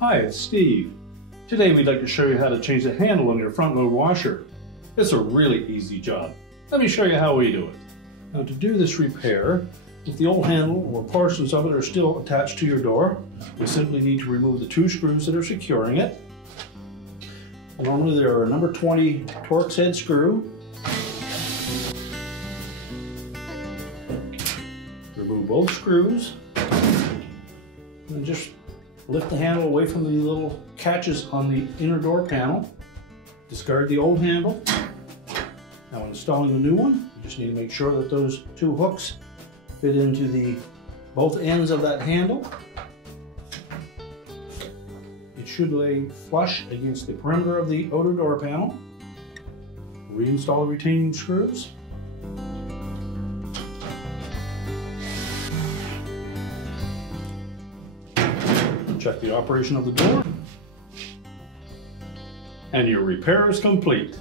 Hi, it's Steve. Today we'd like to show you how to change the handle on your front load washer. It's a really easy job. Let me show you how we do it. Now to do this repair, if the old handle or portions of it are still attached to your door, we simply need to remove the 2 screws that are securing it. Normally there are a number 20 Torx head screw. Remove both screws and just lift the handle away from the little catches on the inner door panel. Discard the old handle. Now installing the new one, you just need to make sure that those 2 hooks fit into both ends of that handle. It should lay flush against the perimeter of the outer door panel. Reinstall the retaining screws. Check the operation of the door. And your repair is complete.